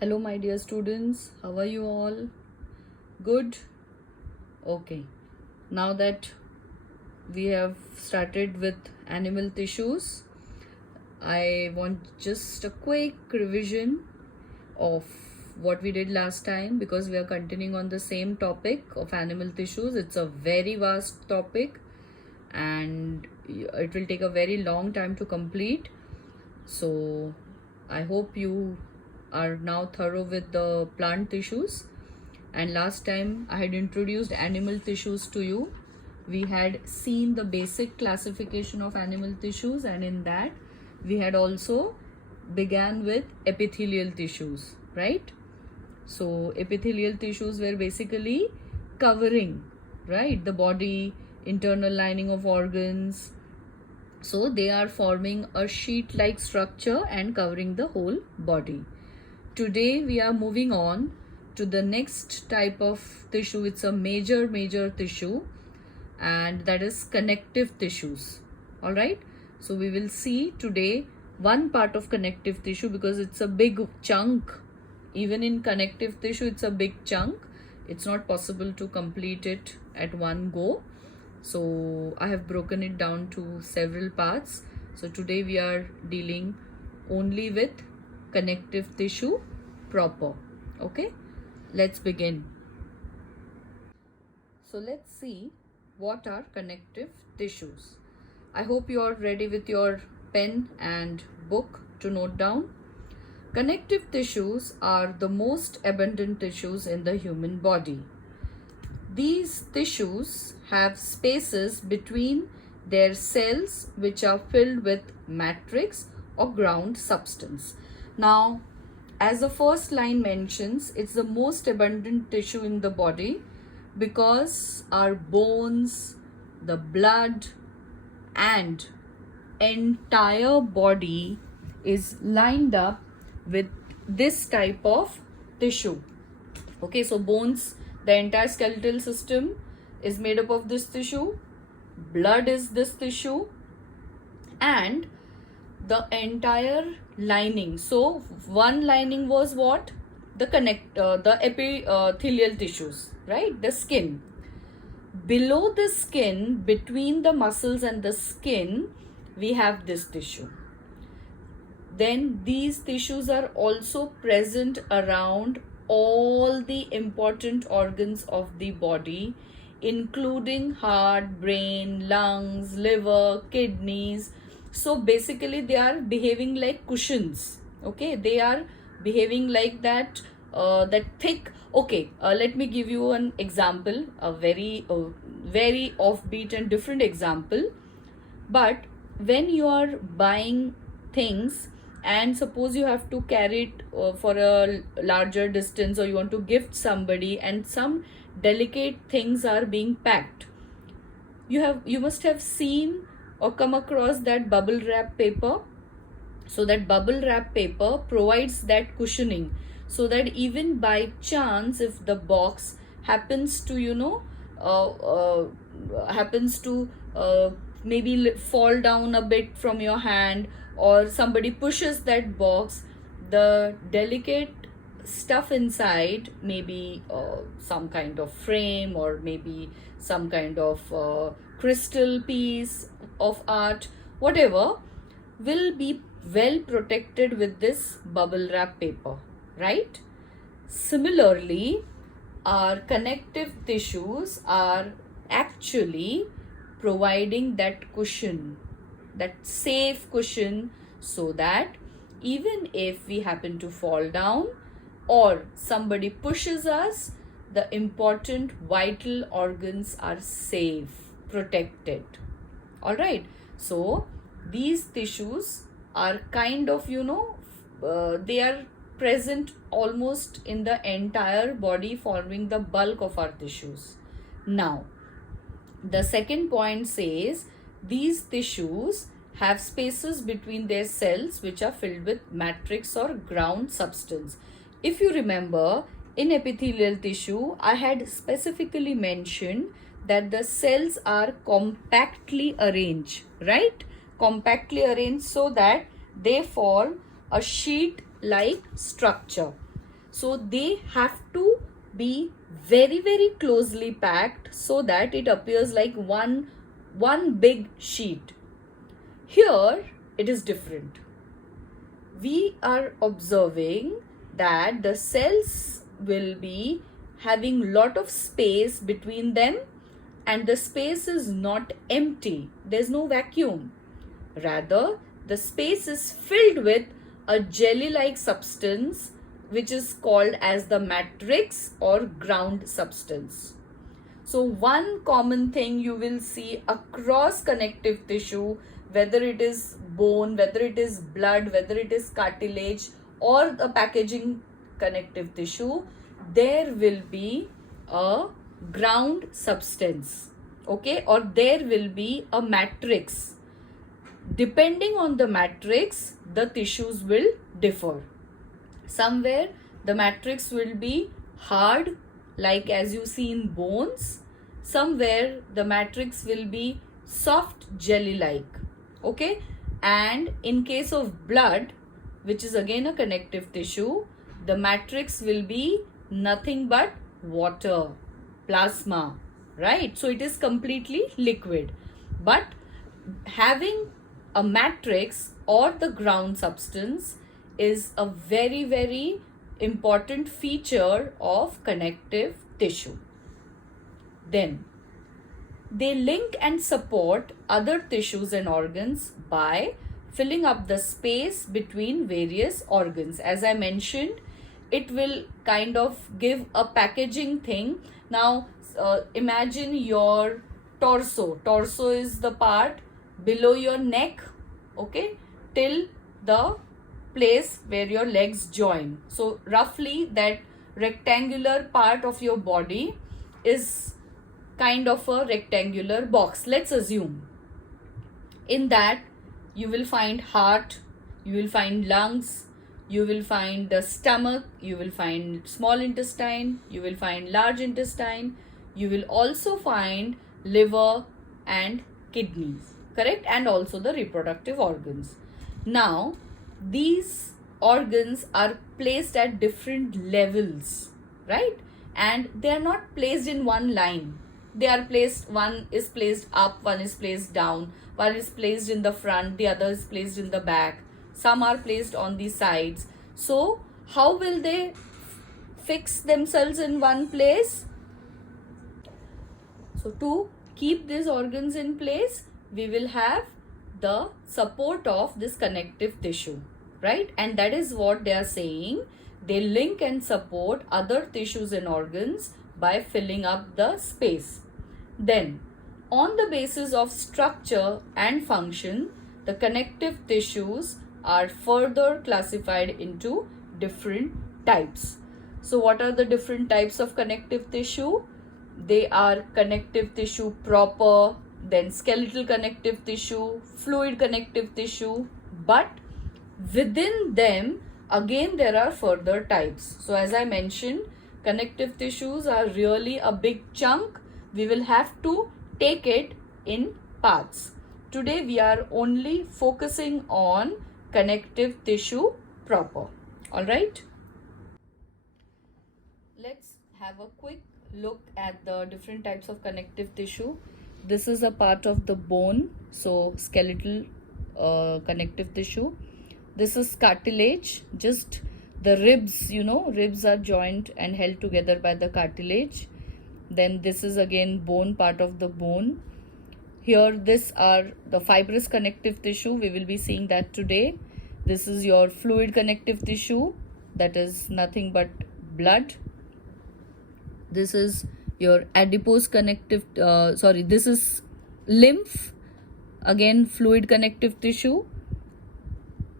Hello, my dear students. How are you all? Good? Okay. Now that we have started with animal tissues, I want just a quick revision of what we did last time because we are continuing on the same topic of animal tissues. It's a very vast topic and it will take a very long time to complete. So, I hope you are now thorough with the plant tissues. And last time I had introduced animal tissues to you. We had seen the basic classification of animal tissues, and in that we had also began with epithelial tissues, right? So epithelial tissues were basically covering, right, the body, internal lining of organs. So they are forming a sheet like structure and covering the whole body. Today we are moving on to the next type of tissue. It's a major tissue, and that is connective tissues. All right, so we will see today one part of connective tissue because it's a big chunk. Even in connective tissue, it's a big chunk. It's not possible to complete it at one go, so I have broken it down to several parts. So today we are dealing only with connective tissue proper. Okay, let's begin. So let's see what are connective tissues. I hope you are ready with your pen and book to note down. Connective tissues are the most abundant tissues in the human body. These tissues have spaces between their cells which are filled with matrix or ground substance. Now, as the first line mentions, it's the most abundant tissue in the body because our bones, the blood, and entire body is lined up with this type of tissue. Okay, so bones, the entire skeletal system is made up of this tissue, blood is this tissue, and the entire lining. So one lining was what? The epithelial tissues, right? The skin. Below the skin, between the muscles and the skin, we have this tissue. Then these tissues are also present around all the important organs of the body, including heart, brain, lungs, liver, kidneys. So basically they are behaving like cushions. Okay, they are behaving like that thick. Okay, let me give you an example, a very offbeat and different example. But when you are buying things and suppose you have to carry it for a larger distance, or you want to gift somebody and some delicate things are being packed, you must have seen or come across that bubble wrap paper. So that bubble wrap paper provides that cushioning, so that even by chance if the box happens to maybe fall down a bit from your hand, or somebody pushes that box, the delicate stuff inside, maybe some kind of frame or maybe some kind of crystal piece of art, whatever, will be well protected with this bubble wrap paper, right? Similarly, our connective tissues are actually providing that cushion, that safe cushion, so that even if we happen to fall down or somebody pushes us, the important vital organs are safe, protected. All right, so these tissues are kind of they are present almost in the entire body, forming the bulk of our tissues. Now the second point says these tissues have spaces between their cells which are filled with matrix or ground substance. If you remember, in epithelial tissue I had specifically mentioned that the cells are compactly arranged, right? So that they form a sheet like structure. So they have to be very, very closely packed so that it appears like one big sheet. Here it is different. We are observing that the cells will be having lot of space between them, and the space is not empty. There's no vacuum. Rather, the space is filled with a jelly-like substance which is called as the matrix or ground substance. So one common thing you will see across connective tissue, whether it is bone, whether it is blood, whether it is cartilage or the packaging connective tissue, there will be a ground substance, okay, or there will be a matrix. Depending on the matrix, the tissues will differ. Somewhere the matrix will be hard, like as you see in bones. Somewhere the matrix will be soft jelly-like, okay. And in case of blood, which is again a connective tissue, the matrix will be nothing but water, plasma, right? So it is completely liquid. But having a matrix or the ground substance is a very, very important feature of connective tissue. Then they link and support other tissues and organs by filling up the space between various organs. As I mentioned, it will kind of give a packaging thing. Now imagine your torso. Torso is the part below your neck, okay, till the place where your legs join. So roughly that rectangular part of your body is kind of a rectangular box. Let's assume in that you will find heart, you will find lungs, you will find the stomach, you will find small intestine, you will find large intestine, you will also find liver and kidneys, correct, and also the reproductive organs. Now these organs are placed at different levels, right, and they are not placed in one line. They are placed, one is placed up, one is placed down, one is placed in the front, the other is placed in the back, some are placed on the sides. So how will they fix themselves in one place? So to keep these organs in place, we will have the support of this connective tissue, right? And that is what they are saying. They link and support other tissues and organs by filling up the space. Then, on the basis of structure and function, the connective tissues are further classified into different types. So what are the different types of connective tissue? They are connective tissue proper, then skeletal connective tissue, fluid connective tissue, but within them again there are further types. So as I mentioned, connective tissues are really a big chunk. We will have to take it in parts. Today we are only focusing on connective tissue proper. All right, let's have a quick look at the different types of connective tissue. This is a part of the bone, so skeletal connective tissue. This is cartilage, just the ribs, ribs are joined and held together by the cartilage. Then this is again bone, part of the bone. Here this are the fibrous connective tissue, we will be seeing that today. This is your fluid connective tissue, that is nothing but blood. This is your adipose connective, this is lymph, again fluid connective tissue.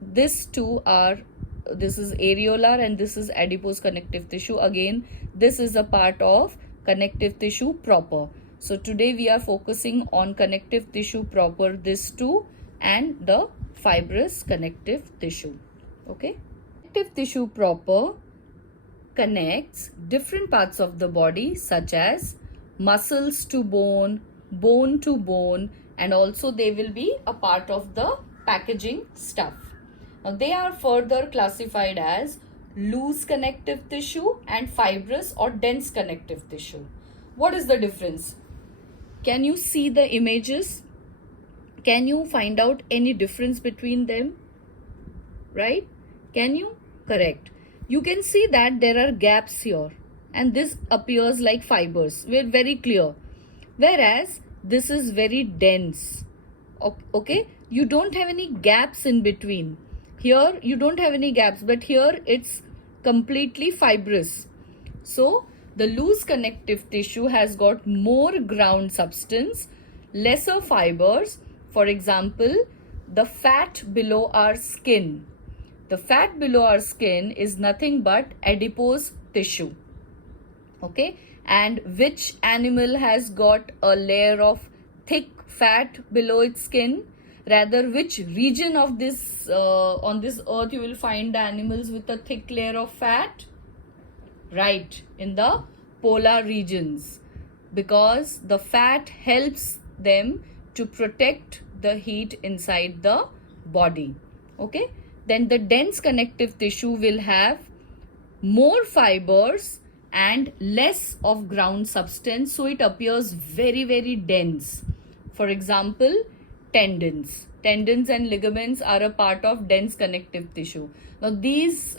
This is areolar and this is adipose connective tissue. Again, this is a part of connective tissue proper. So today we are focusing on connective tissue proper, this two, and the fibrous connective tissue. Okay, connective tissue proper connects different parts of the body such as muscles to bone, bone to bone, and also they will be a part of the packaging stuff. Now they are further classified as loose connective tissue and fibrous or dense connective tissue. What is the difference? Can you see the images? Can you find out any difference between them? Right? Can you? Correct. You can see that there are gaps here and this appears like fibers. We're very clear. Whereas this is very dense. Okay? You don't have any gaps in between. Here you don't have any gaps, but here it's completely fibrous. So the loose connective tissue has got more ground substance, lesser fibers. For example, the fat below our skin. The fat below our skin is nothing but adipose tissue. Okay, and which animal has got a layer of thick fat below its skin? Rather, which region of this on this earth you will find the animals with a thick layer of fat? Right, in the polar regions, because the fat helps them to protect the heat inside the body. Okay, then the dense connective tissue will have more fibers and less of ground substance, so it appears very, very dense. For example, tendons and ligaments are a part of dense connective tissue. Now these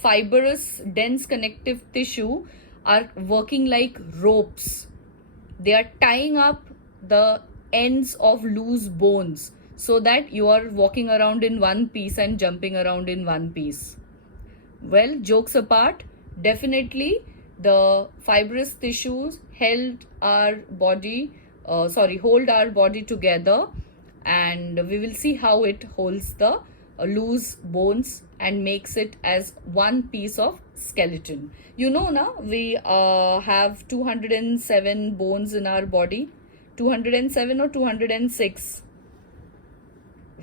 fibrous dense connective tissue are working like ropes. They are tying up the ends of loose bones so that you are walking around in one piece and jumping around in one piece. Well, jokes apart, definitely the fibrous tissues hold our body together, and we will see how it holds the loose bones and makes it as one piece of skeleton. You know, now we have 207 bones in our body. 207 or 206?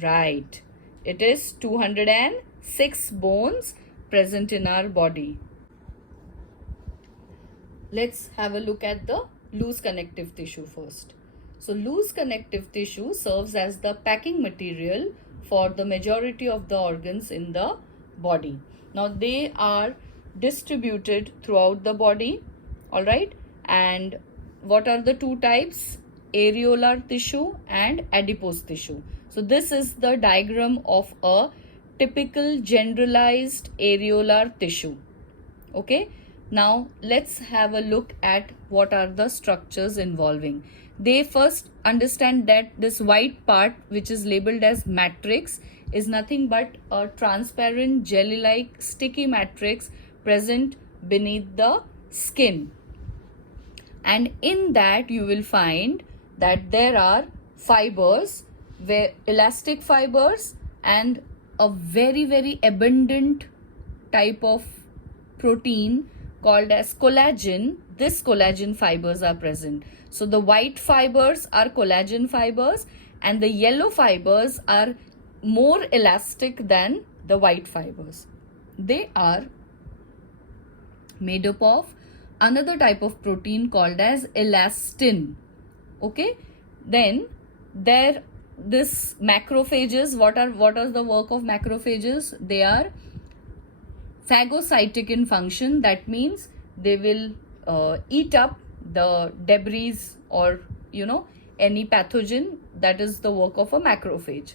Right. It is 206 bones present in our body. Let's have a look at the loose connective tissue first. So loose connective tissue serves as the packing material for the majority of the organs in the body. Now they are distributed throughout the body, all right? And what are the two types? Areolar tissue and adipose tissue. So this is the diagram of a typical generalized areolar tissue. Okay, now let's have a look at what are the structures involving. They first understand that this white part, which is labeled as matrix, is nothing but a transparent jelly-like sticky matrix present beneath the skin. And in that you will find that there are fibers, elastic fibers, and a very, very abundant type of protein called as collagen. This collagen fibers are present. So the white fibers are collagen fibers and the yellow fibers are more elastic than the white fibers. They are made up of another type of protein called as elastin. Okay, then this macrophages, what are the work of macrophages? They are phagocytic in function. That means they will eat up the debris or any pathogen. That is the work of a macrophage.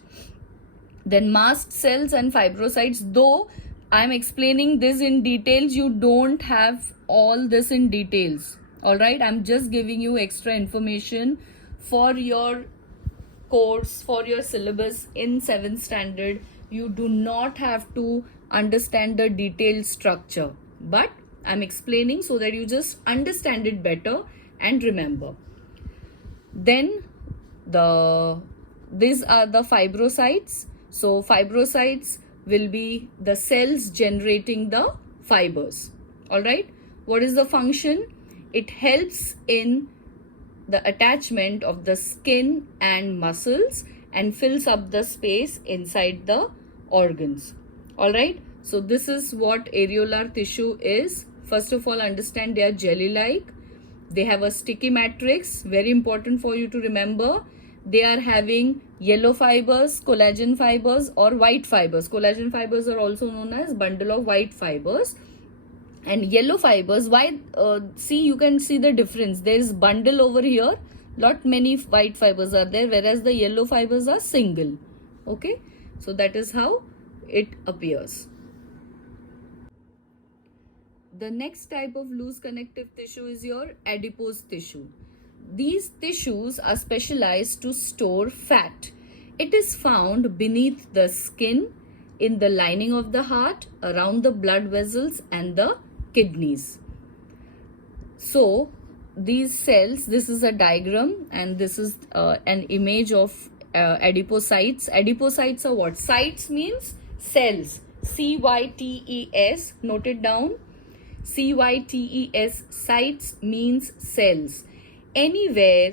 Then mast cells and fibrocytes, though I am explaining this in details, you don't have all this in details. All right, I'm just giving you extra information for your course, for your syllabus in 7th standard. You do not have to understand the detailed structure, but I'm explaining so that you just understand it better and remember. Then these are the fibrocytes. So fibrocytes will be the cells generating the fibers. All right, what is the function? It helps in the attachment of the skin and muscles and fills up the space inside the organs. All right, so this is what areolar tissue is. First of all, understand they are jelly-like. They have a sticky matrix, very important for you to remember. they are having yellow fibers, collagen fibers, or white fibers. Collagen fibers are also known as bundle of white fibers. And yellow fibers, why? See, you can see the difference. There is bundle over here, lot many white fibers are there, whereas the yellow fibers are single. Okay, so that is how it appears. The next type of loose connective tissue is your adipose tissue. These tissues are specialized to store fat. It is found beneath the skin, in the lining of the heart, around the blood vessels and the kidneys. So these cells, this is a diagram and this is an image of adipocytes. Adipocytes are what? Cytes means cells. C-Y-T-E-S, note it down. C-Y-T-E-S, cytes means cells. Anywhere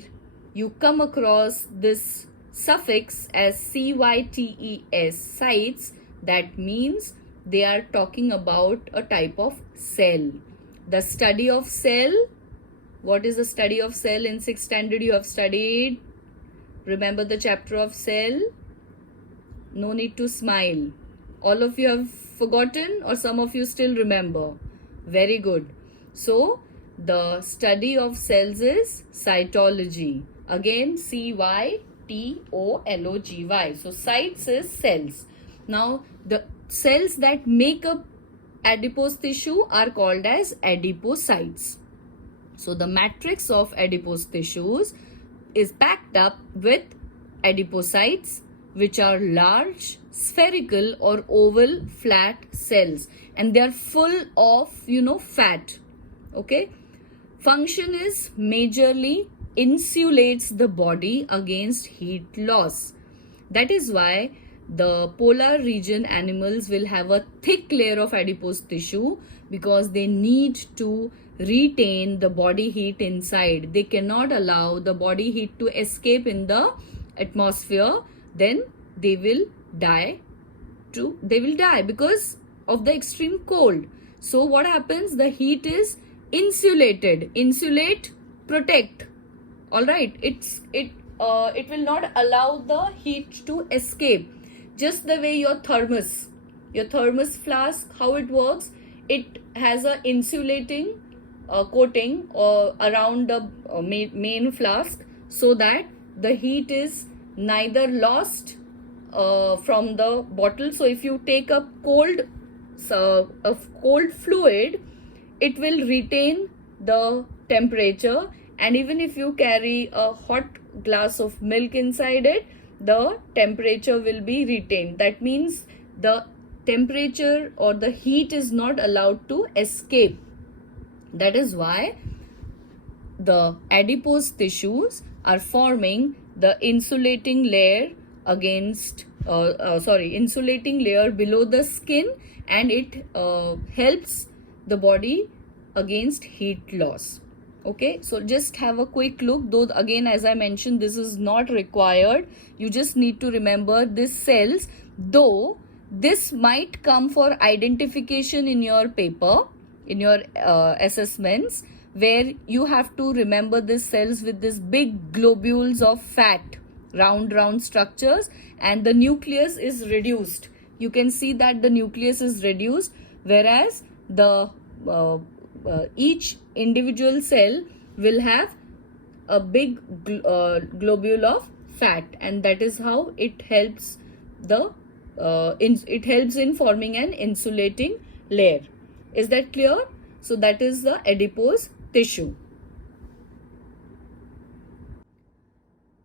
you come across this suffix as C-Y-T-E-S, cytes, that means they are talking about a type of cell. The study of cell. What is the study of cell? In 6th standard you have studied. Remember the chapter of cell? No need to smile. All of you have forgotten, or some of you still remember? Very good. So the study of cells is cytology. Again, C-Y-T-O-L-O-G-Y. So cytes is cells. Now the cells that make up adipose tissue are called as adipocytes. So the matrix of adipose tissues is packed up with adipocytes, which are large, spherical or oval flat cells, and they are full of fat. Okay, function is majorly insulates the body against heat loss. That is why the polar region animals will have a thick layer of adipose tissue, because they need to retain the body heat inside. They cannot allow the body heat to escape in the atmosphere, then they will die because of the extreme cold. So what happens? The heat is insulated. Insulate, protect. All right, it will not allow the heat to escape. Just the way your thermos flask, how it works, it has a insulating coating around the main flask, so that the heat is neither lost from the bottle. So if you take a cold fluid, it will retain the temperature, and even if you carry a hot glass of milk inside it, the temperature will be retained. That means the temperature or the heat is not allowed to escape. That is why the adipose tissues are forming the insulating layer insulating layer below the skin, and it helps the body against heat loss. Okay, so just have a quick look. Though again, as I mentioned, this is not required. You just need to remember these cells, though this might come for identification in your paper, in your assessments, where you have to remember these cells with these big globules of fat, round structures, and the nucleus is reduced. You can see that the nucleus is reduced, whereas the each individual cell will have a big globule of fat, and that is how it helps in forming an insulating layer. Is that clear? So that is the adipose tissue.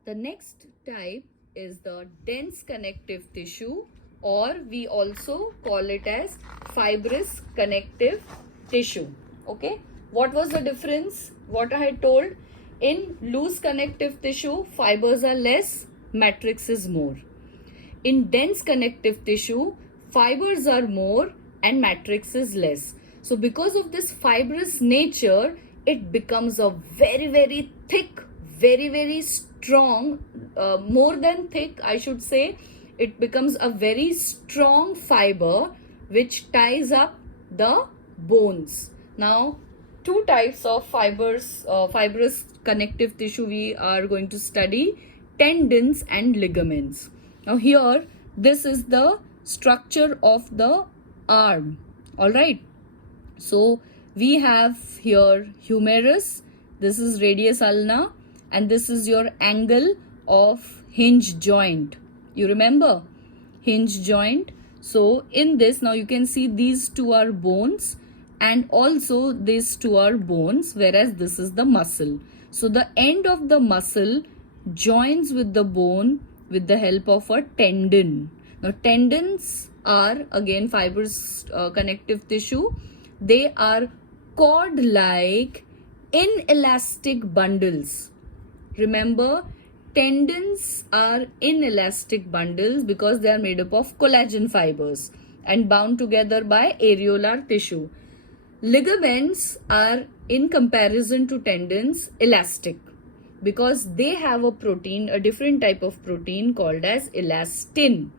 The next type is the dense connective tissue, or we also call it as fibrous connective tissue. Okay, what was the difference? What I had told, in loose connective tissue, fibers are less, matrix is more. In dense connective tissue, fibers are more and matrix is less. So because of this fibrous nature, it becomes a very thick, very strong, more than thick I should say. It becomes a very strong fiber which ties up the bones. Now, two types of fibrous connective tissue we are going to study. tendons and ligaments. Now here, this is the structure of the arm. All right. So we have here humerus, this is radius ulna, and this is your angle of hinge joint. You remember hinge joint? So in this, now you can see these two are bones and also these two are bones, whereas this is the muscle. So the end of the muscle joins with the bone with the help of a tendon. Now tendons are again fibrous connective tissue. They are cord-like inelastic bundles. Remember, tendons are inelastic bundles because they are made up of collagen fibers and bound together by areolar tissue. Ligaments are, in comparison to tendons, elastic because they have a protein, a different type of protein called as elastin.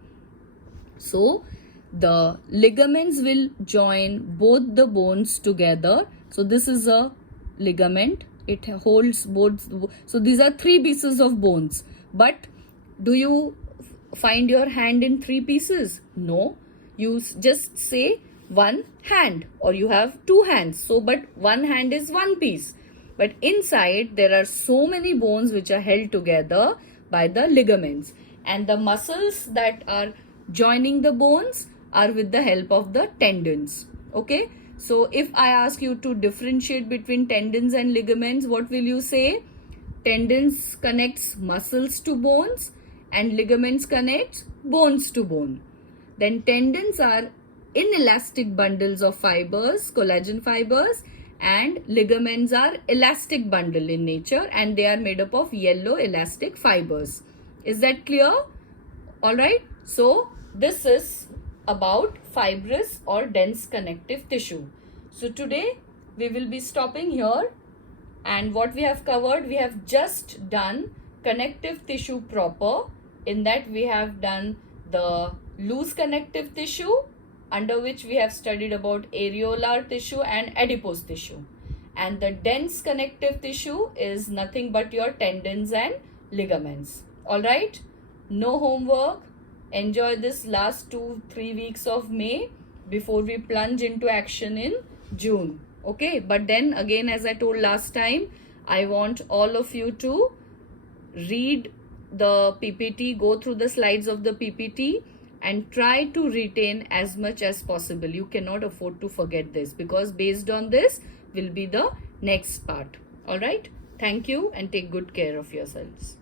So the ligaments will join both the bones together. So this is a ligament. It holds both. So these are three pieces of bones. But do you find your hand in three pieces? No. You just say one hand, or you have two hands. So but one hand is one piece. But inside there are so many bones which are held together by the ligaments. And the muscles that are joining the bones are with the help of the tendons. Okay. So if I ask you to differentiate between tendons and ligaments, what will you say? Tendons connects muscles to bones and ligaments connects bones to bone. Then tendons are inelastic bundles of fibers, collagen fibers, and ligaments are elastic bundle in nature and they are made up of yellow elastic fibers. Is that clear? Alright. So this is about fibrous or dense connective tissue. So today we will be stopping here, and what we have covered, we have just done connective tissue proper. In that we have done the loose connective tissue, under which we have studied about areolar tissue and adipose tissue. And the dense connective tissue is nothing but your tendons and ligaments. Alright, no homework. Enjoy this last 2-3 weeks of May before we plunge into action in June. Okay, but then again, as I told last time, I want all of you to read the PPT, go through the slides of the PPT and try to retain as much as possible. You cannot afford to forget this because based on this will be the next part. All right. Thank you and take good care of yourselves.